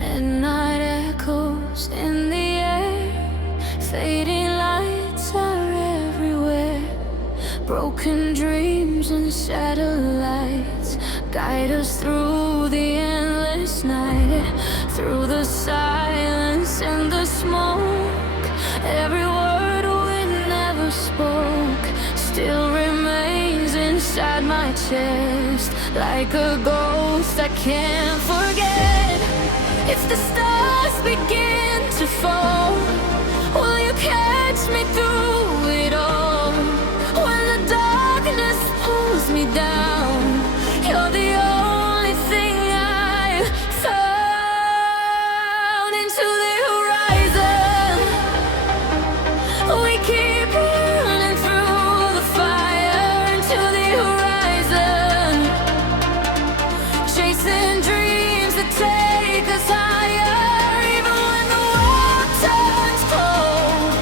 and night echoes in the air. Fading lights are everywhere. Broken dreams and satellites guide us through the endless night. Through the silence and the smoke, every word we never spoke still remains inside my chest, like a ghost I can't forget. If the stars begin to fall, will you catch me through it all? When the darkness pulls me down, you're the only thing I found. Into the horizon, we keep running through the fire. Into the horizon, chasing dreams that take us higher. Even when the world turns cold,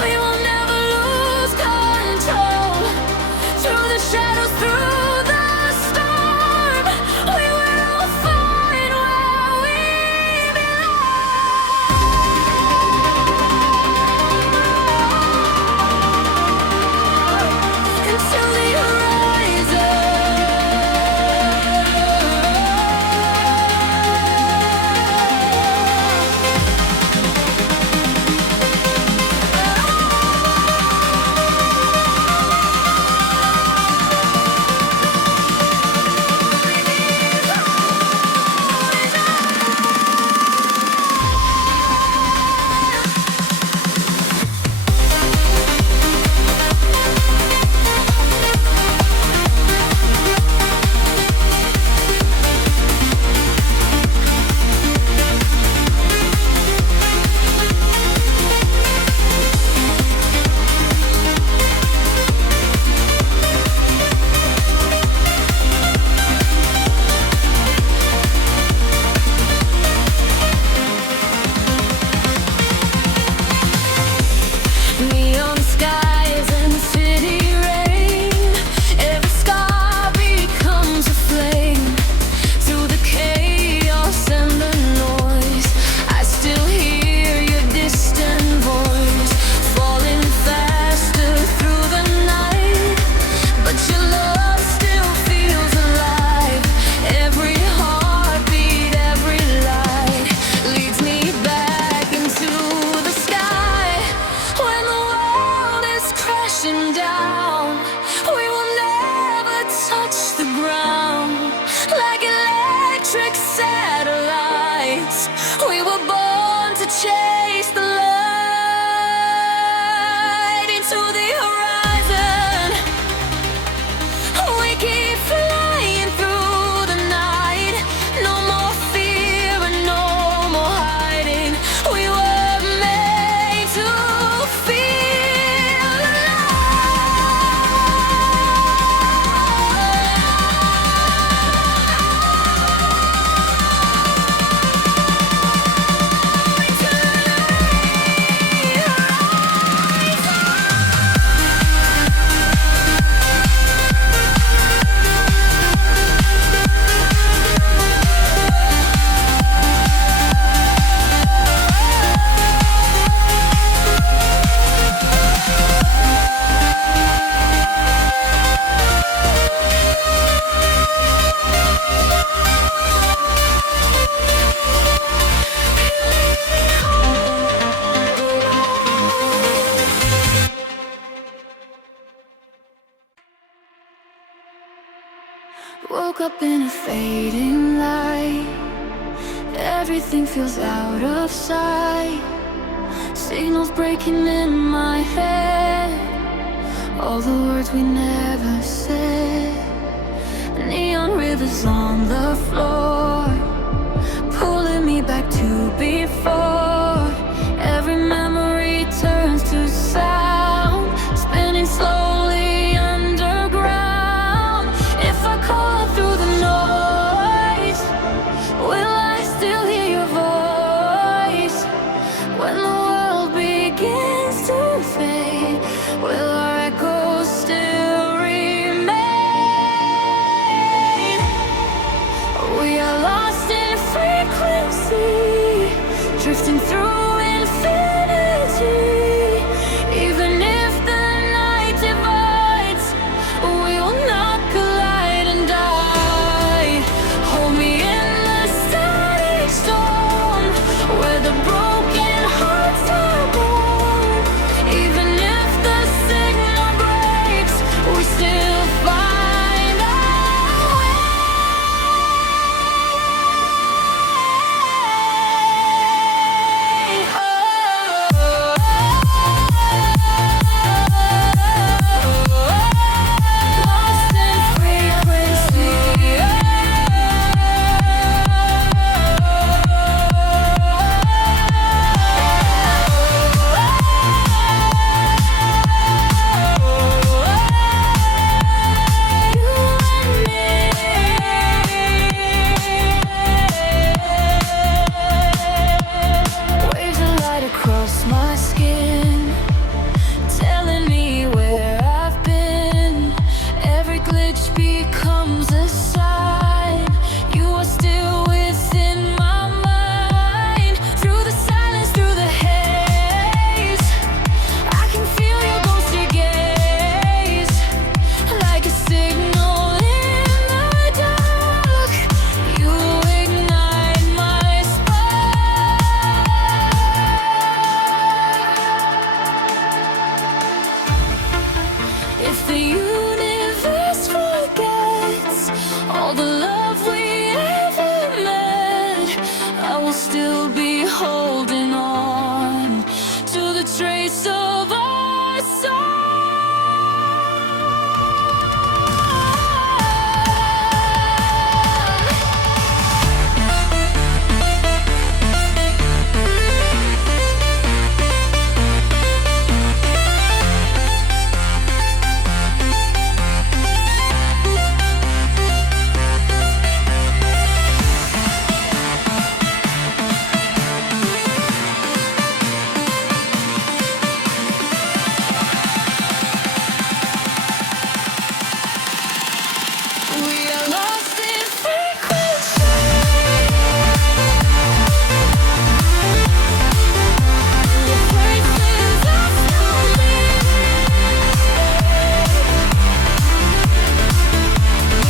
we will never lose control. Through the shadows, through the storm, we will find where we belong. Until the horizon. Neon skies and city rain, every scar becomes a flame. Through the chaos and the noise, I still hear your distant voice, falling faster through the night. But your love still feels alive. Every heartbeat, every light leads me back into the sky. When the world is crashing down, we will never touch the ground. Like electric satellites, we were born to chase the light. Into the horizon, we keep flying through the night. No more fear and no more hiding. We were made to feel Woke up in a fading light. Everything feels out of sight. Signals breaking in my head. All the words we never said. Neon rivers on the floor, pulling me back to before. Every memory turns to sound, spinning slowly underground. If I call through the noise, will I still hear your voice? When the world begins to fade, will our echoes still remain? We are lost in frequency. drifting through infinity. Even if the night divides, we will not collide and die. Hold me in the static storm, where the broken hearts are born. Even if the signal breaks, we still find our way. Lost in frequency. Waves of light across my skin, telling me where I've been. Every glitch becomes a sign. You are still within my mind. Through the silence, through the haze, I can feel your ghostly gaze. Like a signal in the dark, you ignite my spark. If the universe forgets all the love we ever met, I will still be holding on to the trace of our song. We are lost in frequency. The places I still live.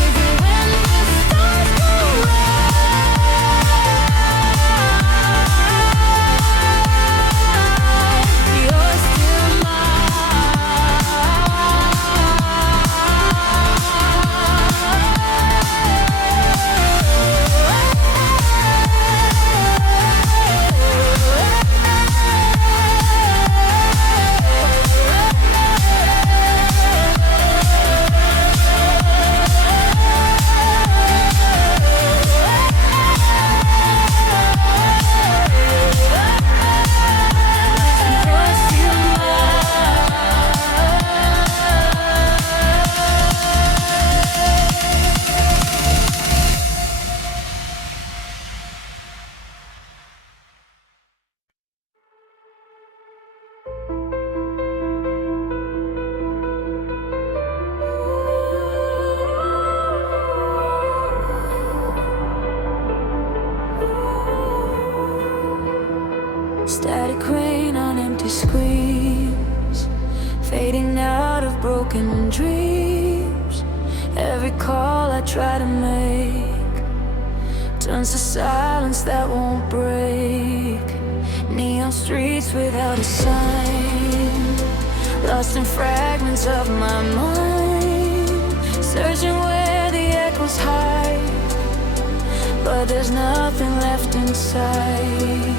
Even when the stars go right, you're still static rain on empty screens, fading out of broken dreams. Every call I try to make turns to silence that won't break. Neon streets without a sign, lost in fragments of my mind, searching where the echoes hide, but there's nothing left inside.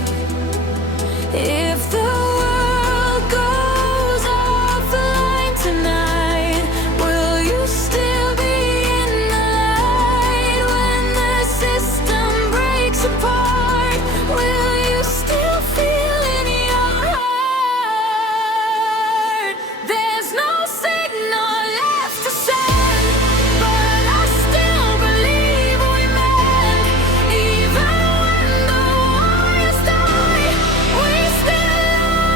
If the world goes offline tonight, will you still be in the light? When the system breaks apart, will you still feel in your heart? There's no signal left to send, but I still believe we mend. Even when the warriors die, we still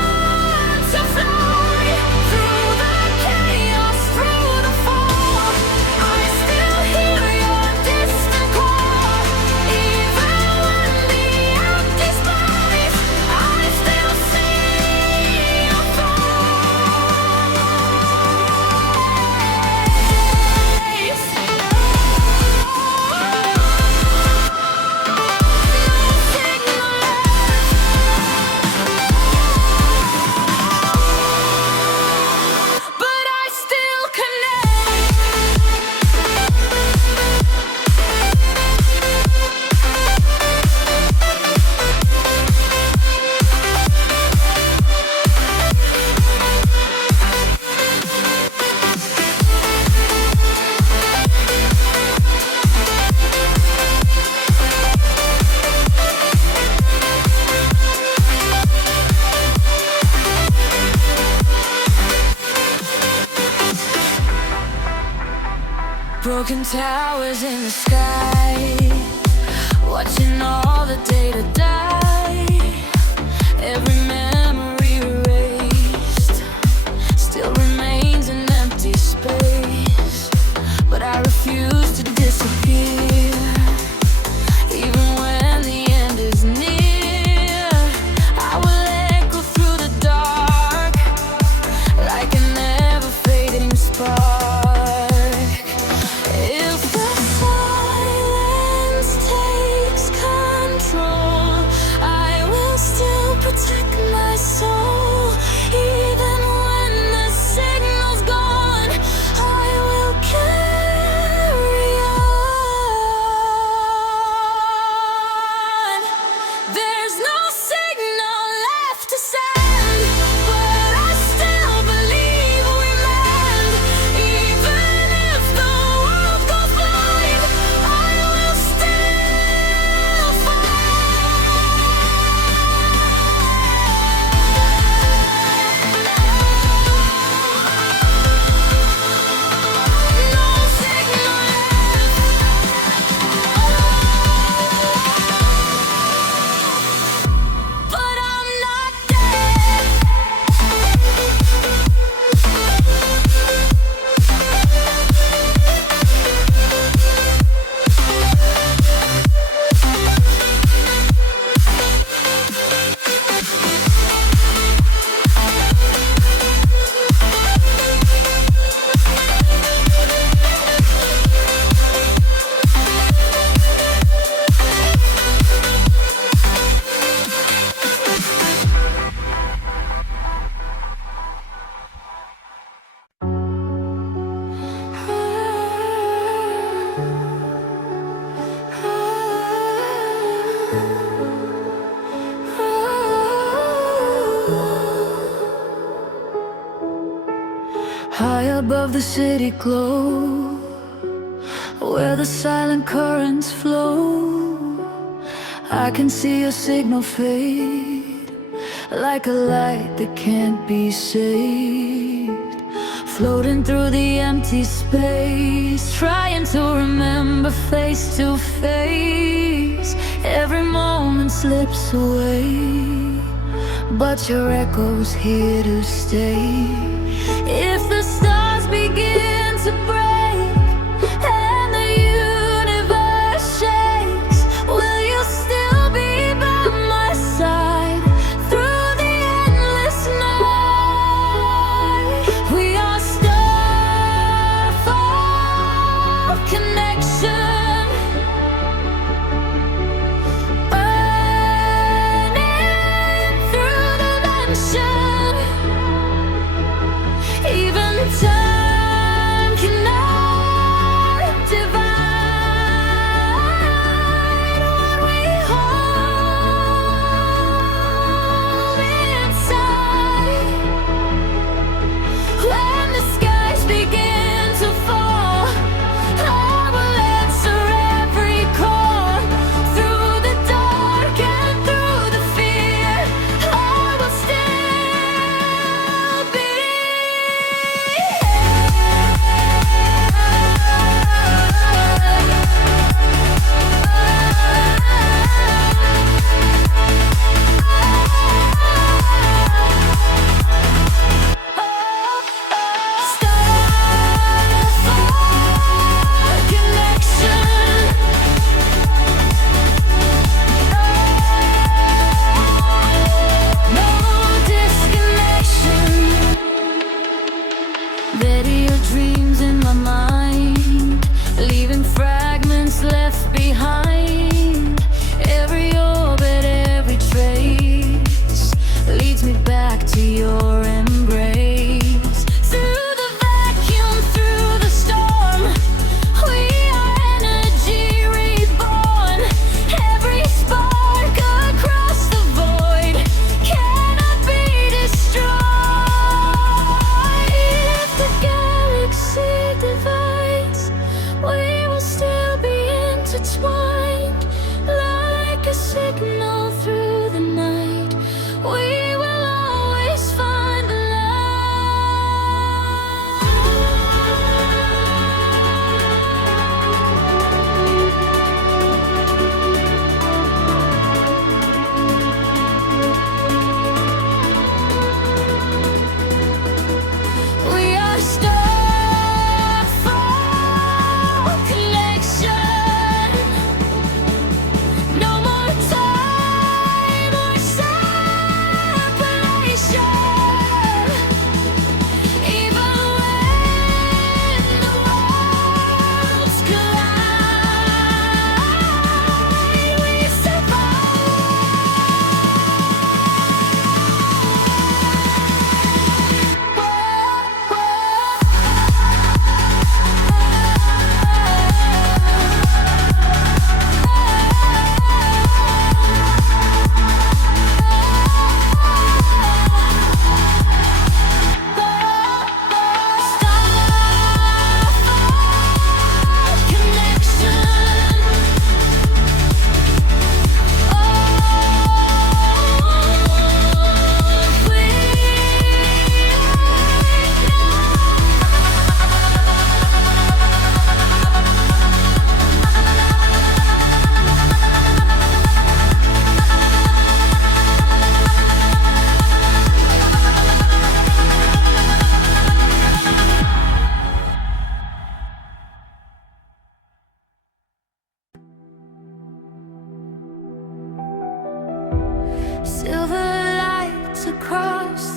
Broken towers in the sky, watching all the data die. Every memory erased, still remains an empty space. But I refuse to disappear, even when the end is near. I will echo through the dark, like a never-fading spark. High above the city glow, where the silent currents flow, I can see a signal fade, like a light that can't be saved. Floating through the empty space, trying to remember face to face. Every moment slips away, but your echo's here to stay. If the stars begin to break and the universe shakes, will you still be by my side through the endless night? We are starfall connection, burning through dimension. Even time cannot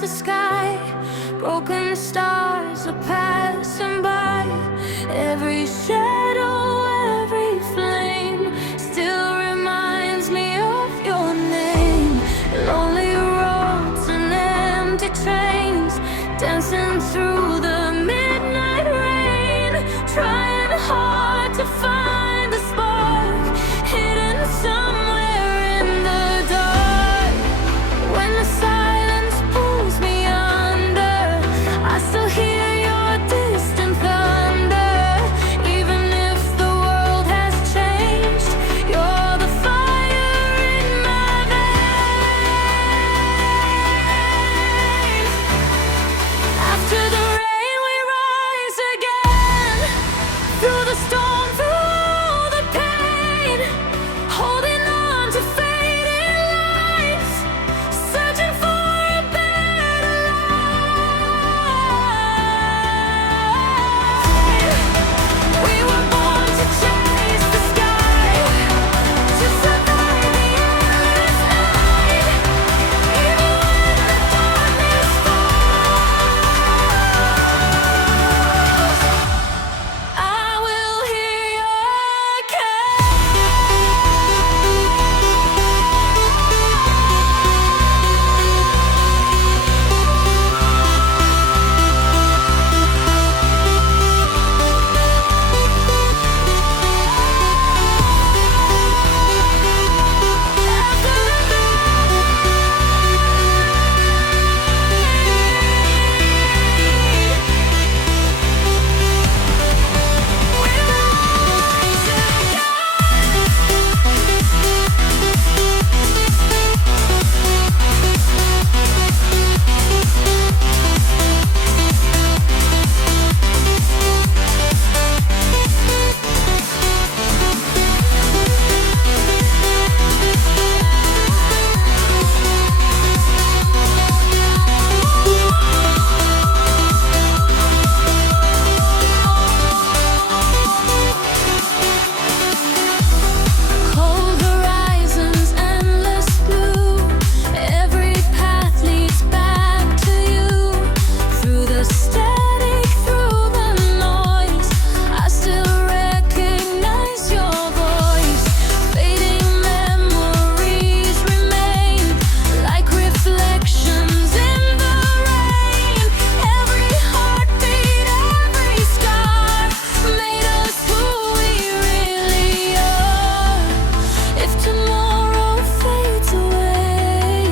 the sky. Broken stars are passing by. Every shadow, every flame still reminds me of your name. Lonely roads and empty trains, dancing through the midnight rain, trying hard to find the spark hidden somewhere in the dark. When the silence pulls me under, I still hear your distant thunder. Even if the world has changed, you're the fire in my veins. After the rain we rise again, through the storm, through all the pain, holding on to fading lights, searching for a better life. We were born to chase the sky, to survive the endless night. Even when the darkness falls, I will hear your call. Cold horizons, endless blue. Every path leads back to you. Through the static, through the noise, I still recognize your voice. Fading memories remain like reflections in the rain. Every heartbeat, every scar made us who we really are. If tomorrow fades away,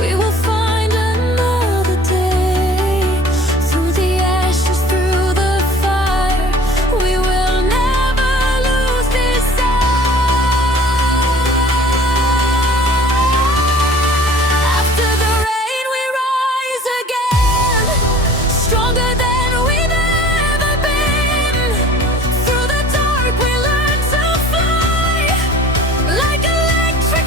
we will find another day. Through the ashes, through the fire, we will never lose this After the rain we rise again, stronger than we've ever been. Through the dark we learn to fly, like electric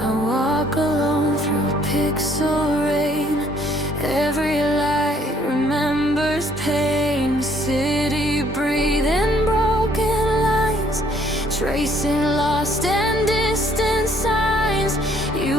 I walk alone through pixel rain. Every light remembers pain. City breathing broken lines, tracing lost and distant signs. You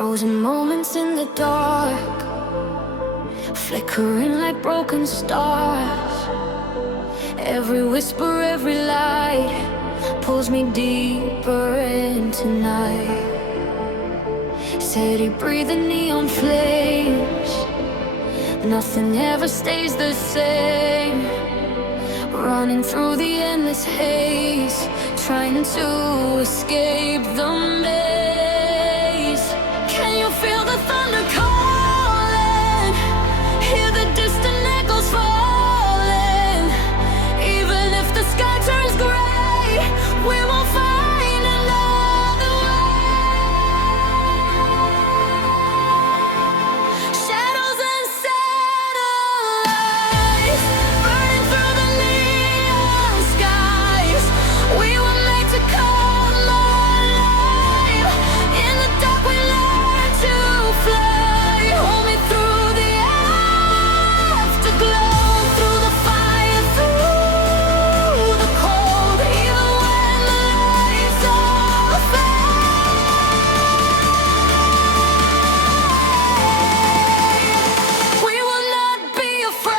Frozen moments in the dark, flickering like broken stars. Every whisper, every light pulls me deeper into night. City breathing neon flames, nothing ever stays the same. Running through the endless haze, trying to escape the maze. Can you feel the thunder calling? Hear the distant echoes falling. Even if the sky turns gray, we will find another way. Shadows and satellites burning through the neon skies. We were made to come alive. In the dark we learn to fly. Hold me through the afterglow, through the fire, through the cold. Even when the lights all fade, we will not be afraid.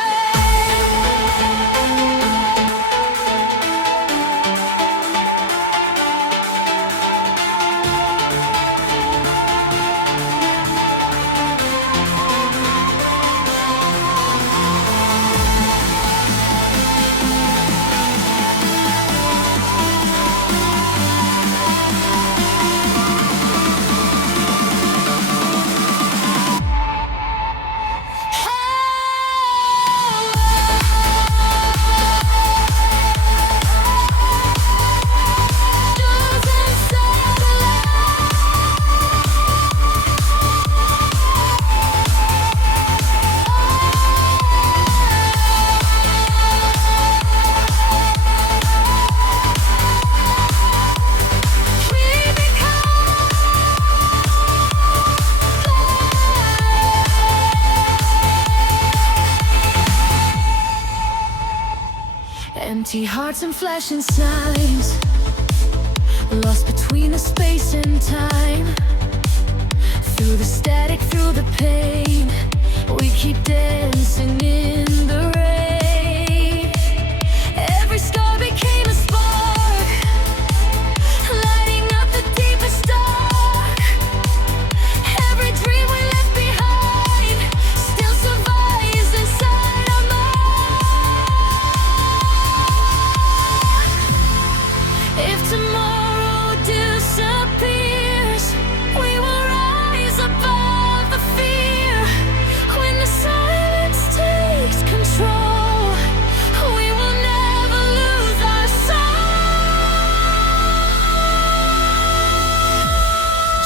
Empty hearts and flashing signs, lost between the space and time. Through the static, through the pain, we keep dancing in the rain. Every scar became a spark, lighting up the deepest dark. Every dream we left behind still survives inside our minds. If tomorrow disappears, we will rise above the fear. When the silence takes control, we will never lose our soul.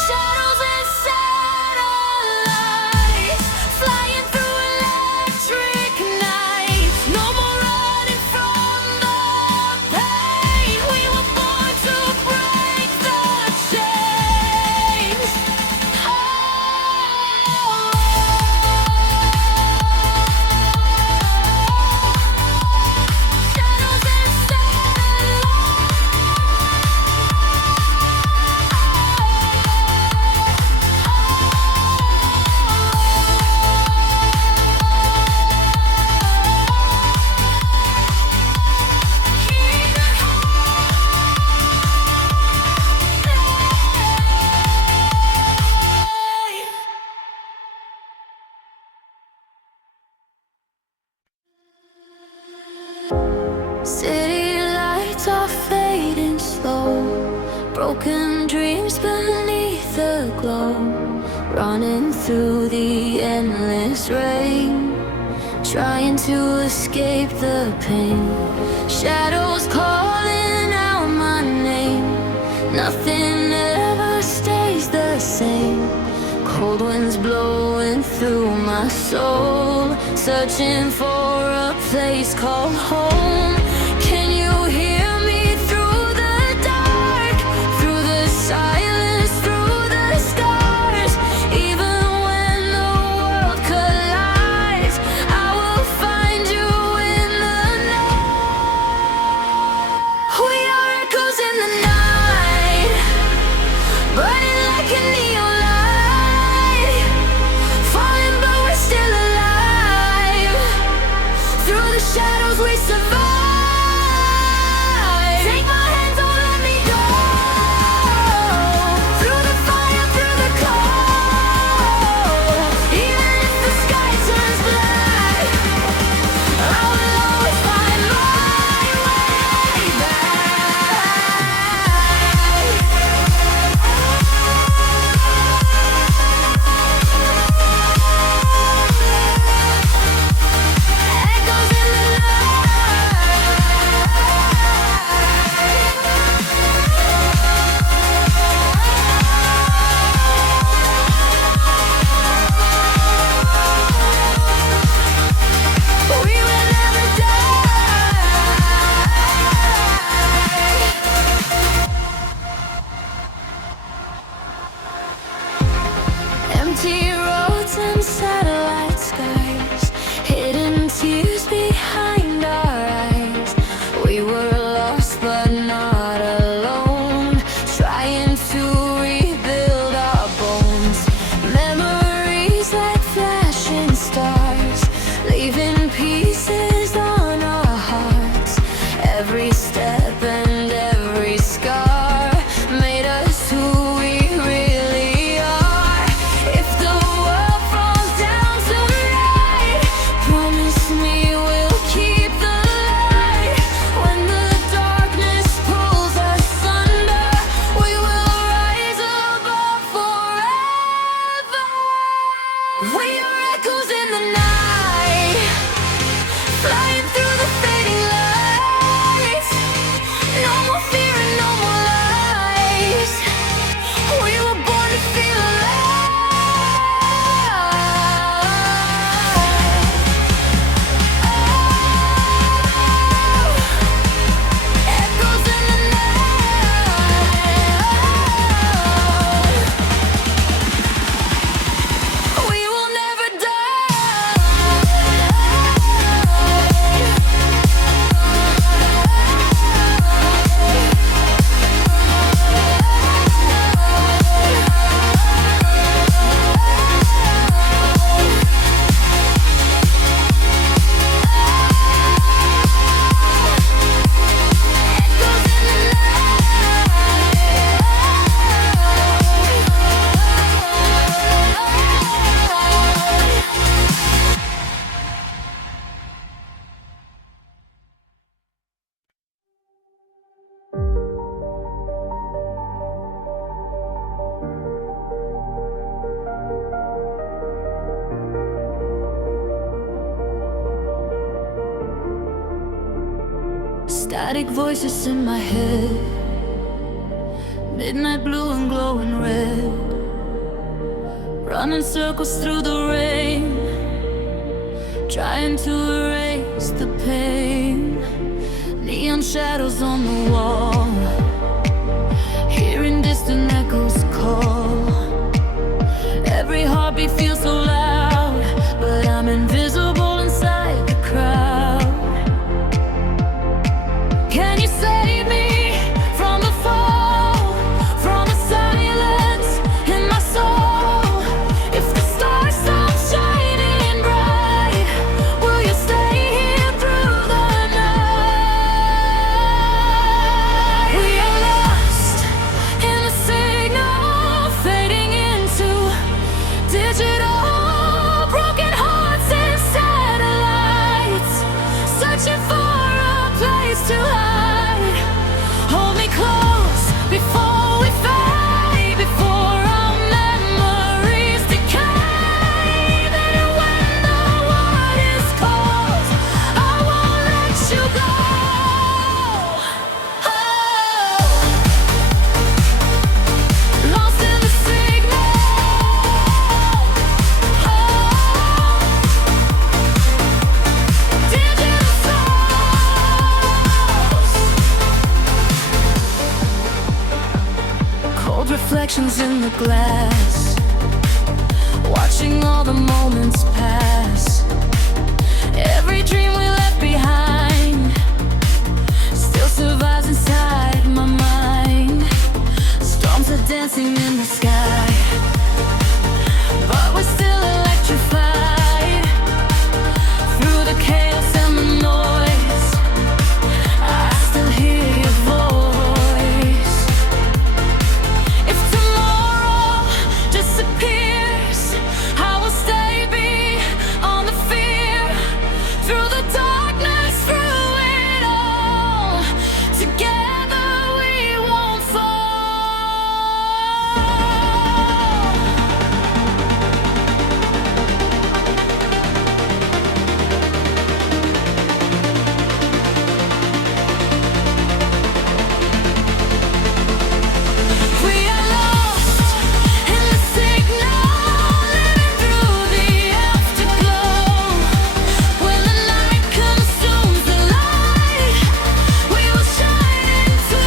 Shadows and satellites, flying through electric nights. No more running from the pain. We were born to break the chains. Shadows and city lights are fading slow, broken dreams beneath the glow. Running through the endless rain, trying to escape the pain. Shadows calling out my name, nothing ever stays the same. Cold winds blowing through my soul, searching for a place called home. Can you hear me through the dark, through the silence, through the stars? Even when the world collides, I will find you in the night. We are echoes in the night, burning like a neon light. Static voices in my head, midnight blue and glowing red, running circles through the rain, trying to erase the pain. Neon shadows on the wall, hearing distant echoes call. Every heartbeat feels so loud, but I'm invisible inside the crowd. Can you save me from the fall, from the silence in my soul? If the stars stop shining bright, will you stay here through the night? We are lost in the signal, fading into digital, broken hearts and satellites, searching for a place to hide. Hold me close before we fade, before our memories decay. Then when the world is cold, I won't let you go. Lost in the signal. Digital souls. Cold reflections in the glass, watching all the moments pass. Every dream we left behind still survives inside my mind. Storms are dancing in the sky, but we're still electrified. Through the chaos and the noise, I still hear your voice. If tomorrow disappears, I will stay beyond the fear. Through the darkness, through it all, together we won't fall. We are lost in the signal, living through the afterglow. When the night consumes the light, we will shine into the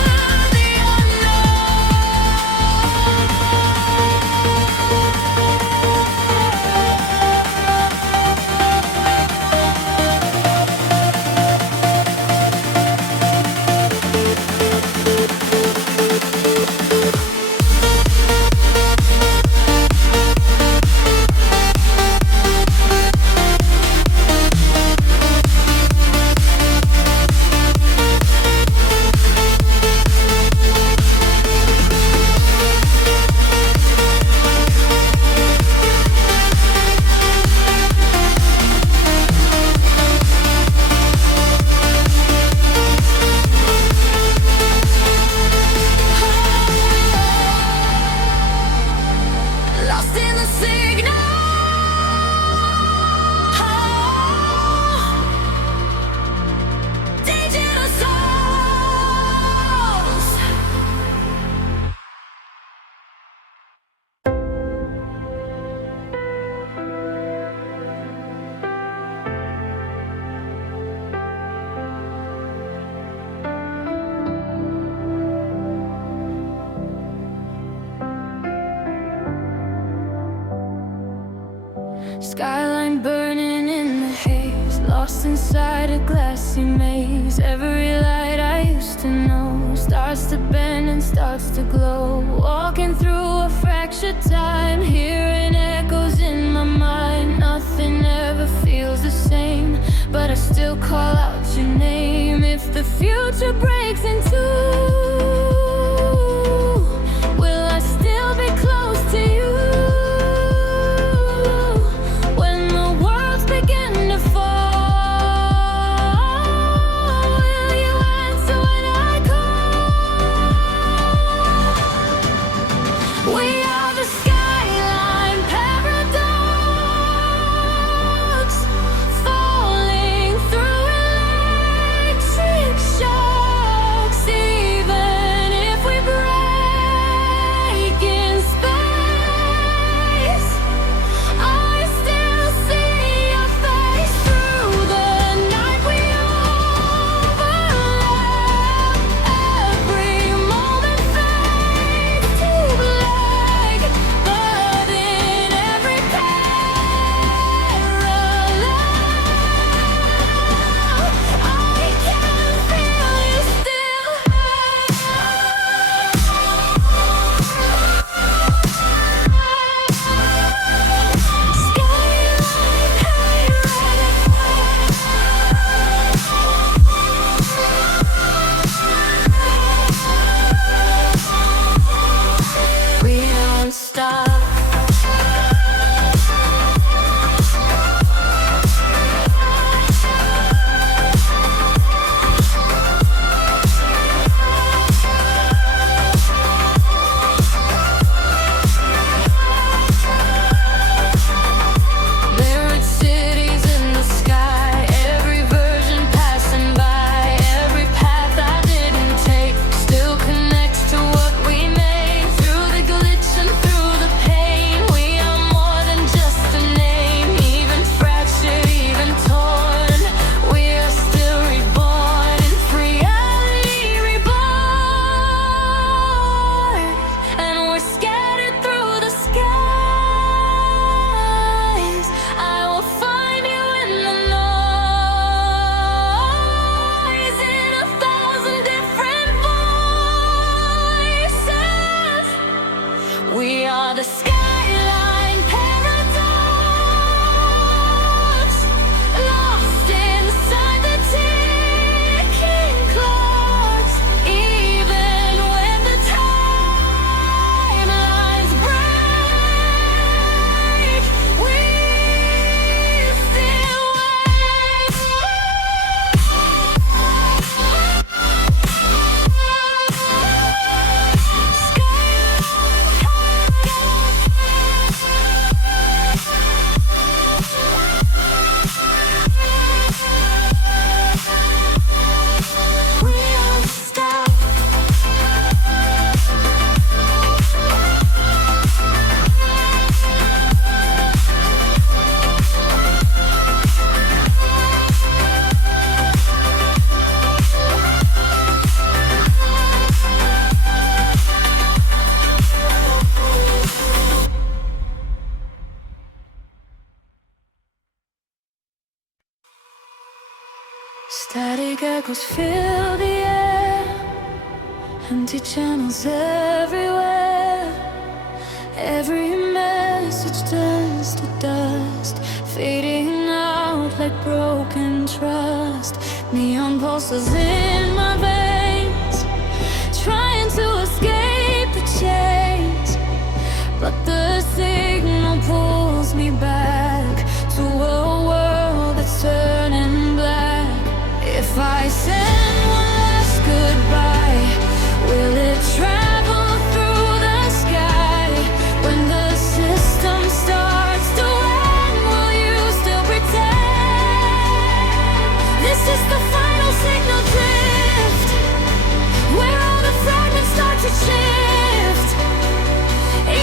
lost in the signal. Digital souls. Skyline burning in the haze, lost inside a glassy maze. Every light I used to know starts to bend and starts to glow. Walking through a fractured time, hearing echoes in my mind. Nothing ever feels the same, but I still call out your name. If the future breaks in two, will I still be close to you? When the worlds begin to fall, will you answer when I call? We are the skyline paradox, falling through electric shocks. Static echoes fill the air, empty channels everywhere. Every message turns to dust, fading out like broken trust. Neon pulses in my veins, trying to escape the chains, but the signal pulls me back to a world that's turning black. If I send one last goodbye, will it travel through the sky? When the system starts to end, will you still pretend? This is the final signal drift, where all the fragments start to shift.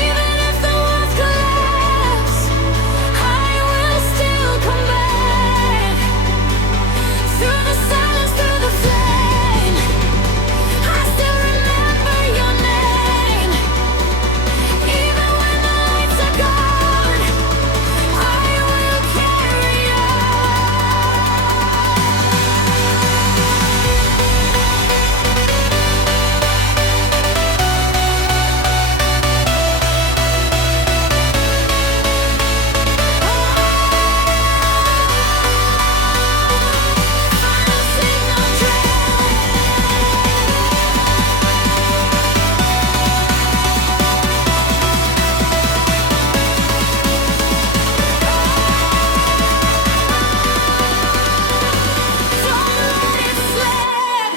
Even if the walls collapse, I will still come back. Through the silence, through the flame, I still remember your name. Even when the lights are gone, I will carry on. Final signal drift. Don't let it slip.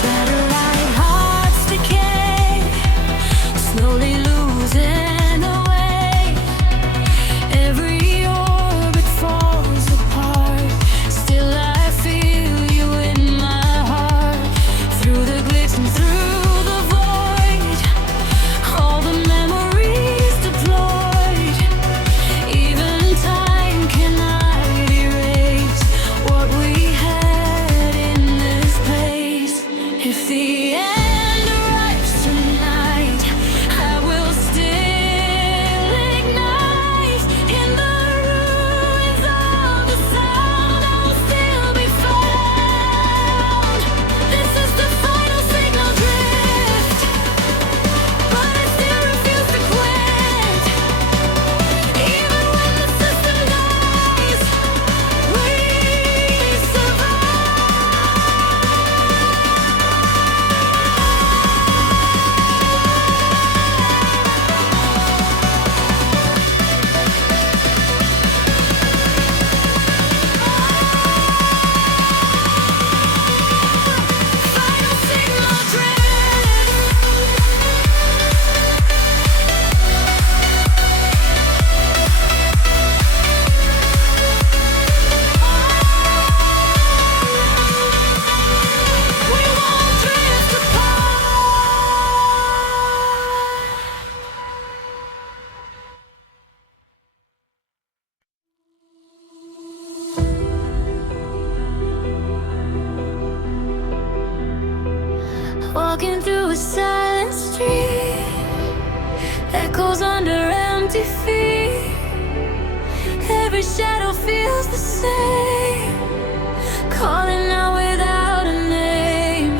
Satellite hearts decay, slowly losing the way. Every orbit falls apart, still I feel you in my heart. Through the glitch and through the void, all the memories deployed. Even time cannot erase what we had in this place. If the end arrives tonight, I will still ignite. In the ruins of the sound, I will still be found. This is the final signal drift, but I still refuse to quit. Even when the system dies, we survive. Final signal drift. We won't drift apart. Walking through a silent street, echoes under empty feet. Every shadow feels the same, calling out without a name.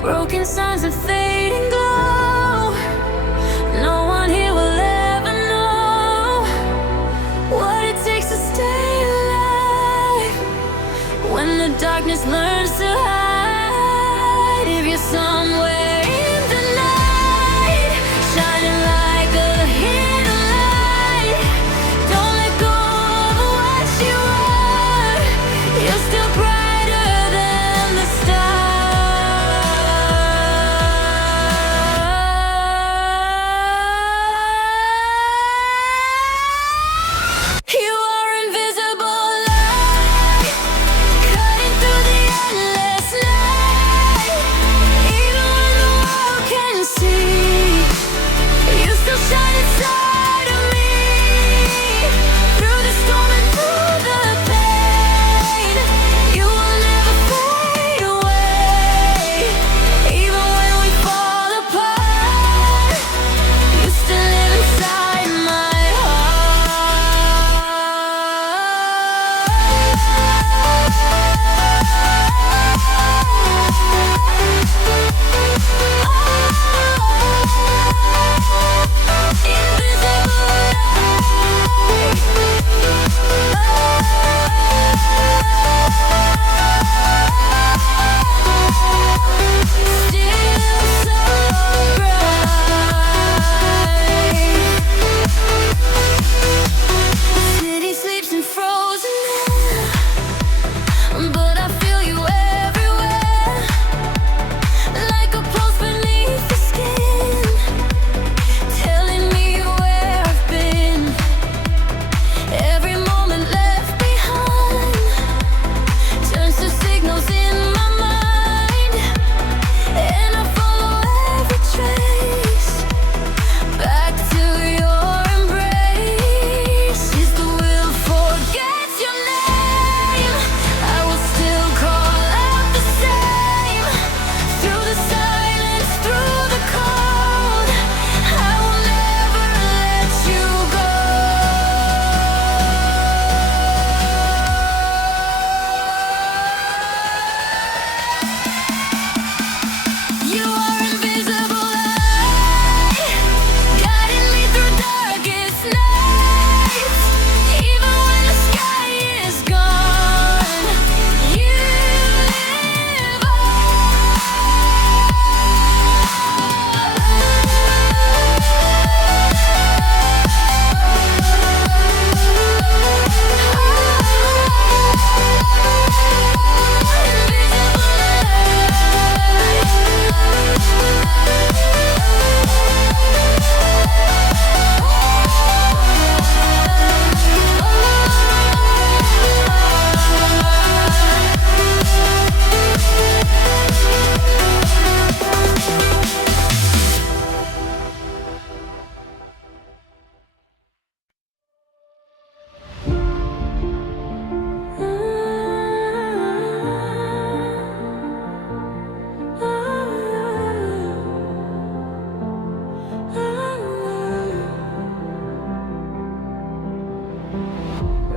Broken signs of fading glow. No one here will ever know what it takes to stay alive. When the darkness learns to hide, if you're somewhere in the night, shining like a hidden light, don't let go of what you are. You're still brighter than the stars. You are invisible light.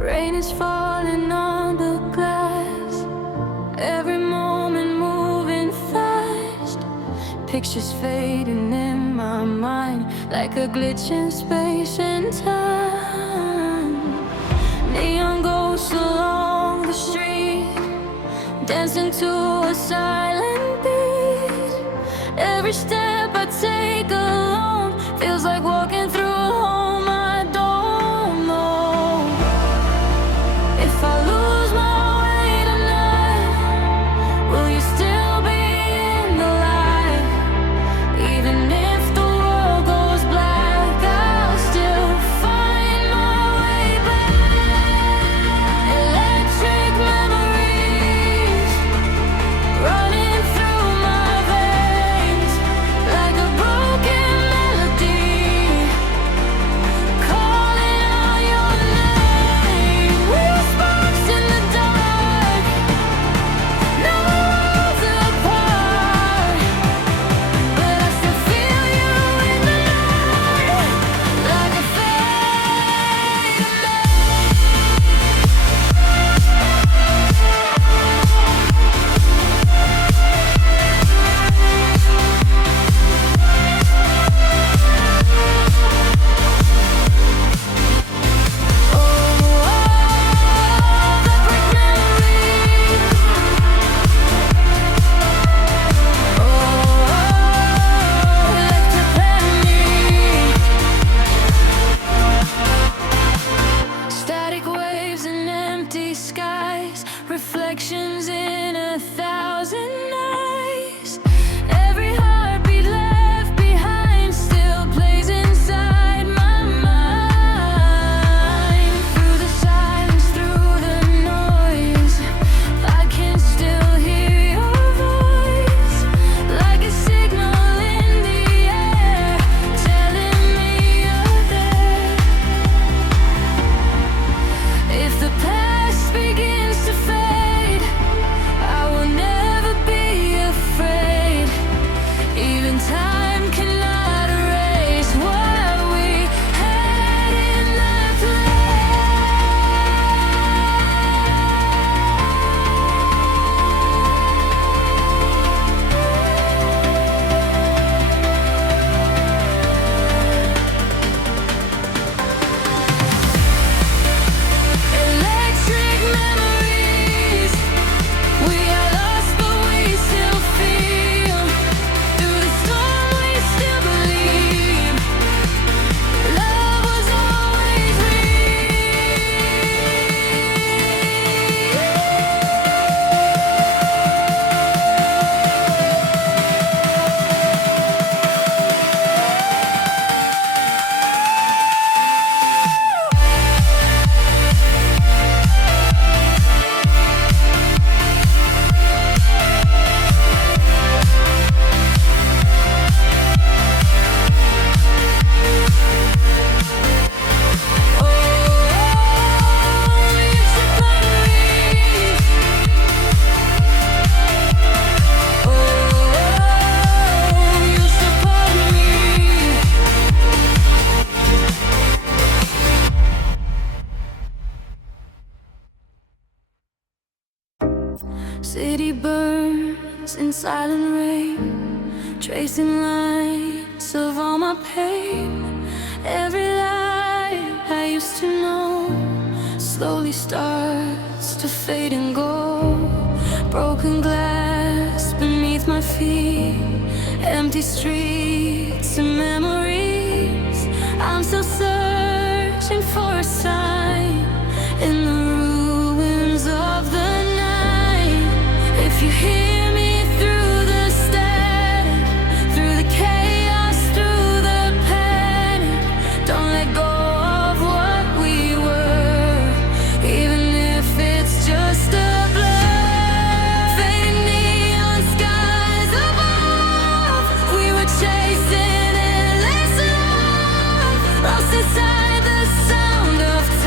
Rain is falling on the glass, every moment moving fast. Pictures fading in my mind, like a glitch in space and time. Neon ghosts along the street, dancing to a silent beat. Every step I take alone feels like walking through a home I don't know. If I lose my way tonight, will you still be in the light? Even if the world goes black, I'll still find my way back. Electric memories running through my veins, like a broken melody, calling out your name. We're sparks in the dark, no worlds apart, but I still feel you in the night, like a faded static waves and empty skies, reflections in 1,000 eyes. Every heartbeat left behind still plays inside my mind. Through the silence, through the noise, I can still hear your voice, like a signal in the air, telling me you're there. If the past begins to fade, I will never be afraid. Even time cannot erase what we had in that electric memories. We are lost, but we still feel. Through the storm, we still believe. Love was always city burns in silent rain, tracing lines of all my pain. Every life I used to know slowly starts to fade and go. Broken glass beneath my feet, empty streets and memories. I'm still searching for a sign in the ruins of the night. If you hear me through the static, through the chaos, through the panic, don't let go of what we were, even if it's just a blur. Fading neon skies above, we were chasing endless love, lost inside the sound of time.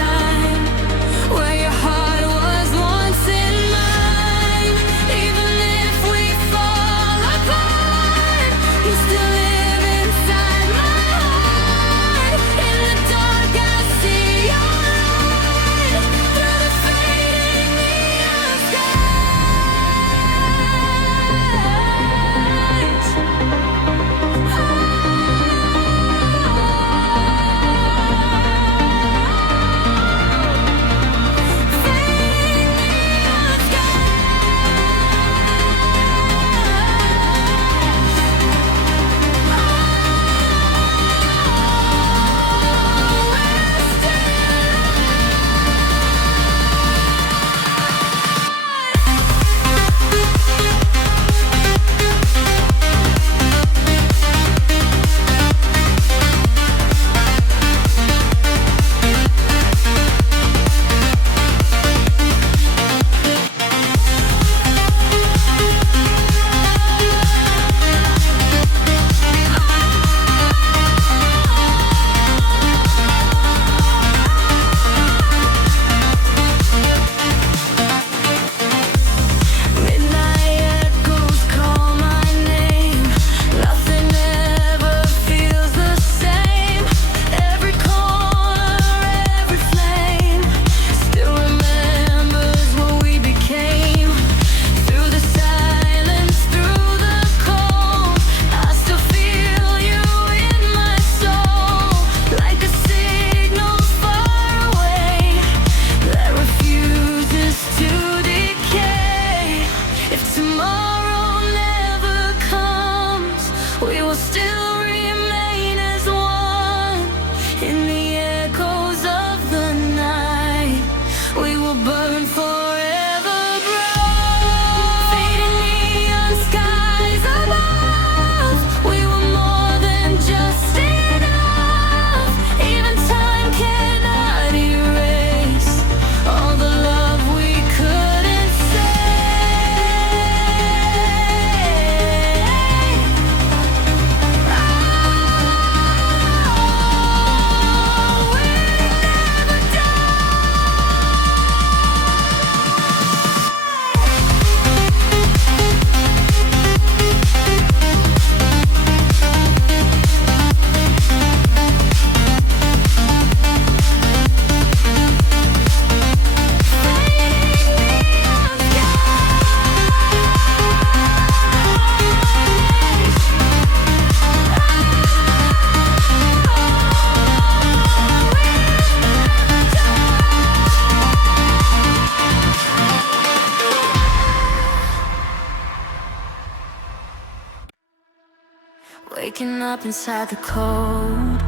up inside the cold,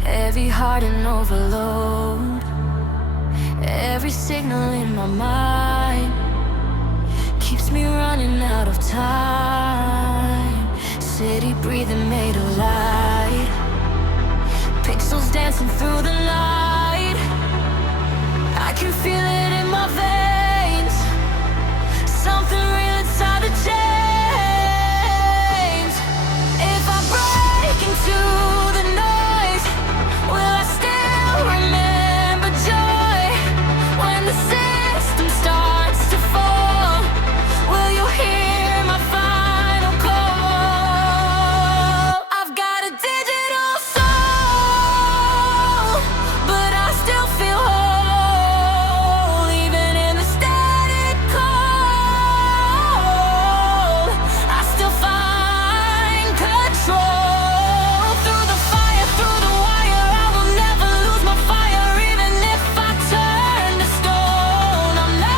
heavy heart and overload. Every signal in my mind keeps me running out of time. City breathing made of light, pixels dancing through the night. I can feel it in my veins, something real inside the chains. If I break into the noise, will I still remember joy? When the system starts to fall, will you hear my final call? I've got a digital soul, but I still feel whole, even in the static cold. I still find control. Through the fire, through the wire, I will never lose my fire. Even if I turn to stone, I'm not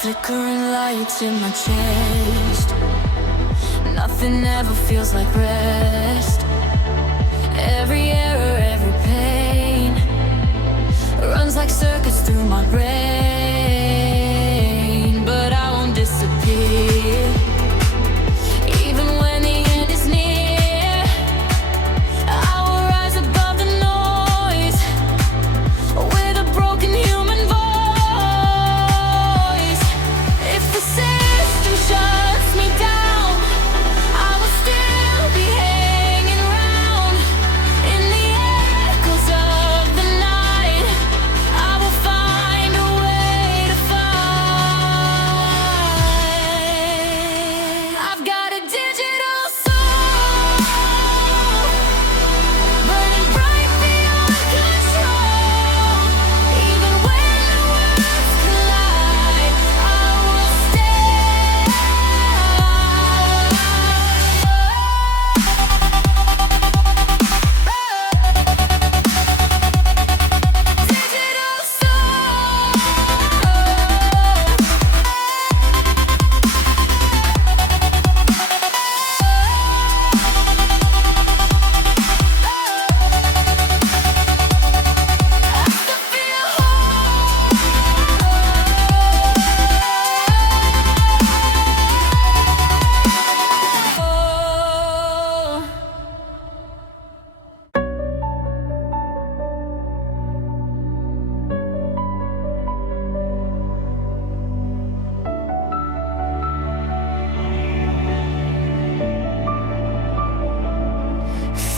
flickering lights in my chest. Nothing ever feels like rest. Every error, every pain runs like circuits through my brain. But I won't disappear, even when the end is near. I will rise above the noise with a broken human voice. If the system shuts me down, I will still be hanging round in the echoes of the night. I will find a way to fight. I've got a digital soul, burning bright beyond control. Even when the worlds collide, I will stay. Digital soul.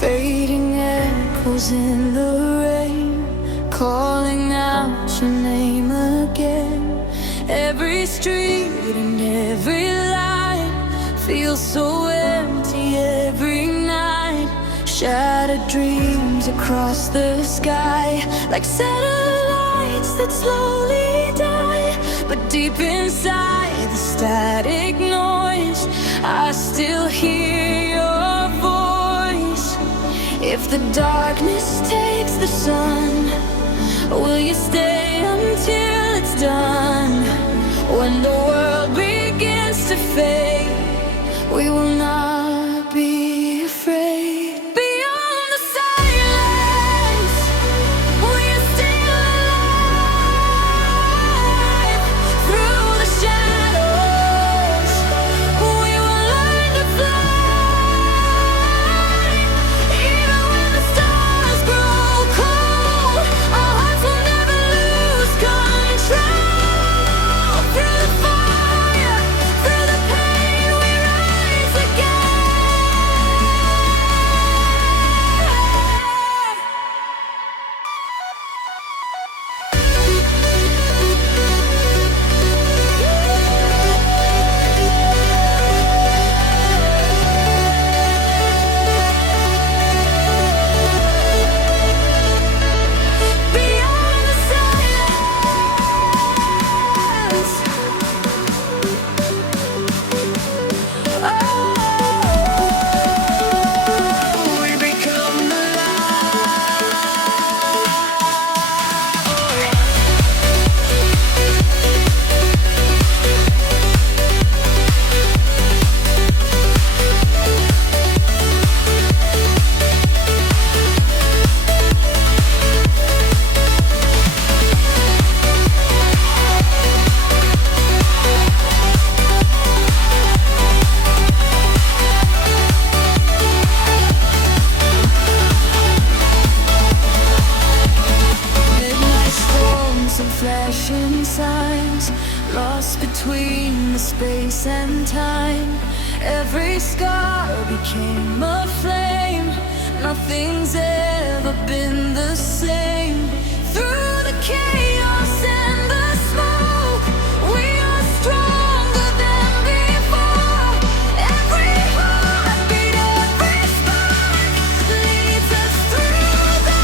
Fading echoes in the rain, calling out your name again. Every street and every light feels so empty every night. Shattered dreams across the sky, like satellites that slowly die. But deep inside the static noise, I still hear your voice. If the darkness takes the sun, will you stay until it's done? When the world begins to fade, we will not be afraid. Beyond the silence, we are still alive. Through the shadows, we will learn to fly. Even when the stars grow cold, our hearts will never lose control. Through the fire, through the pain, we rise again. lost between the space and time. Every scar became a flame. Nothing's ever been the same. Through the chaos and the smoke, we are stronger than before. Every heartbeat, every spark leads us through the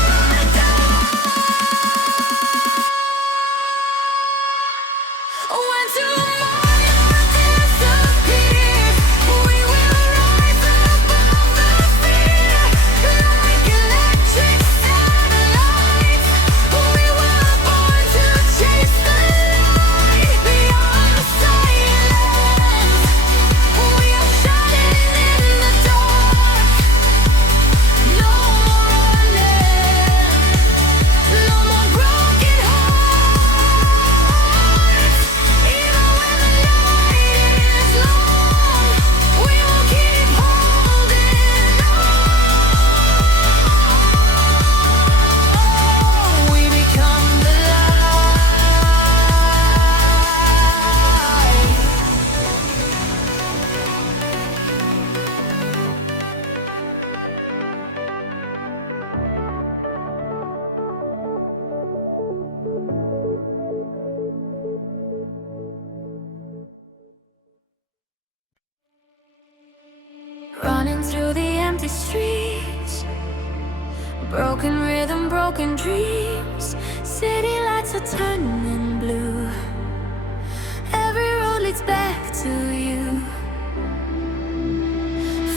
dark. When tomorrow disappears, we will rise above the fear. Like electric satellites, we were born to chase the light. Beyond the silence, we are shining in the dark. No more running, no more broken hearts. Even when the night is long, we will keep holding on. We become the light. Running through the empty streets, broken rhythm, broken dreams. City lights are turning blue. Every road leads back to you.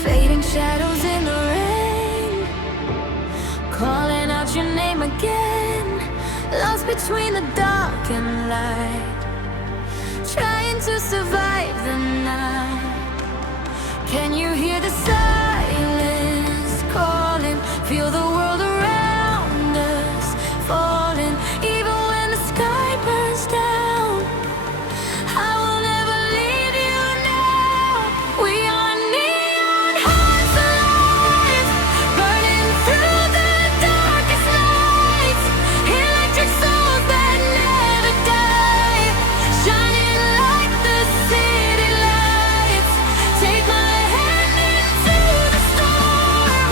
Fading shadows in the rain, calling out your name again. Lost between the dark and light, trying to survive the night. Can you hear the silence calling? Feel the world around us falling. Even when the sky burns down, I will never leave you now. We are neon hearts alive, burning through the darkest nights. Electric souls that never die, shining like the city lights. Take my hand into the storm,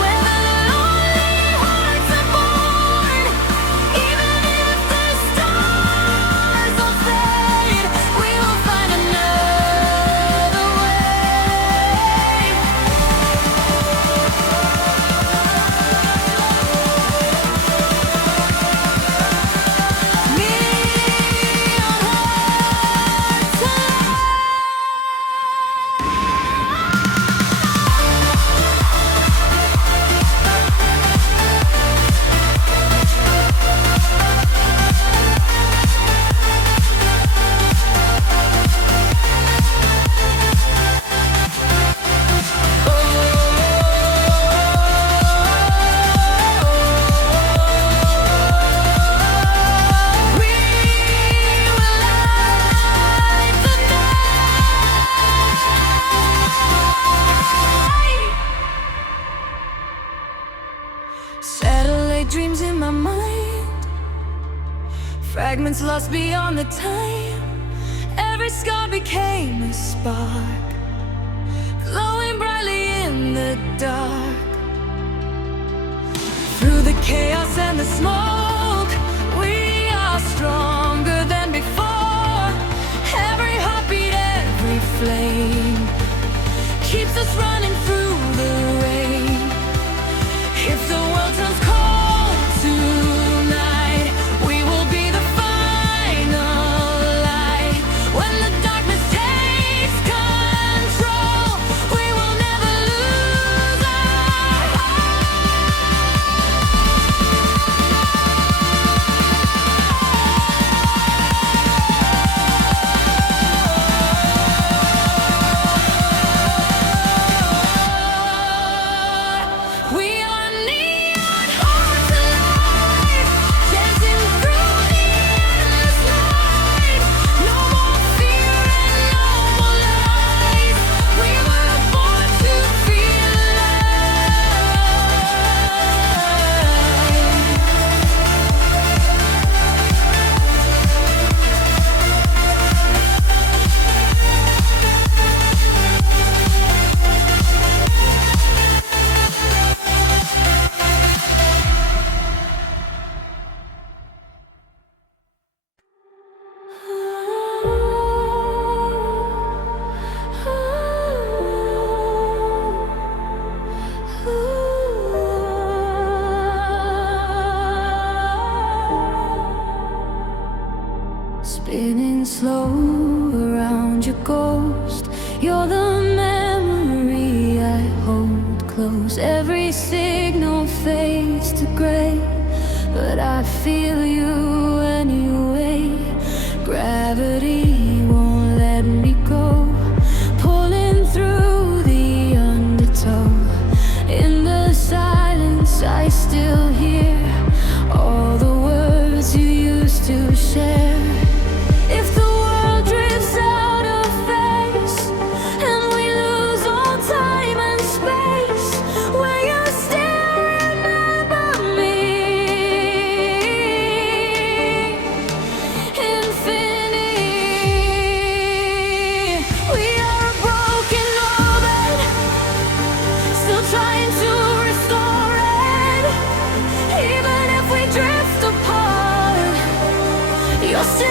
where the lonely hearts are born. Even if the stars all fade, we will find another way. Neon hearts alive. We will light the night. Satellite dreams in my mind, fragments lost beyond the time. Every scar became a spark, glowing brightly in the dark. Through the chaos and the smoke, we are stronger than before. Every heartbeat, every flame keeps us running through the rain. If the world turns cold tonight, we will be the final light. When the darkness takes control, we will never lose our hope. You're the memory I hold close. Every signal fades to gray, but I feel you anyway. Gravity won't let me go, pulling through the undertow. In the silence I still hear all the words you used to share. If the world drifts out of face and we lose all time and space, will you still remember me? Infinity. We are a broken orbit, still trying to restore it. Even if we drift apart, you're still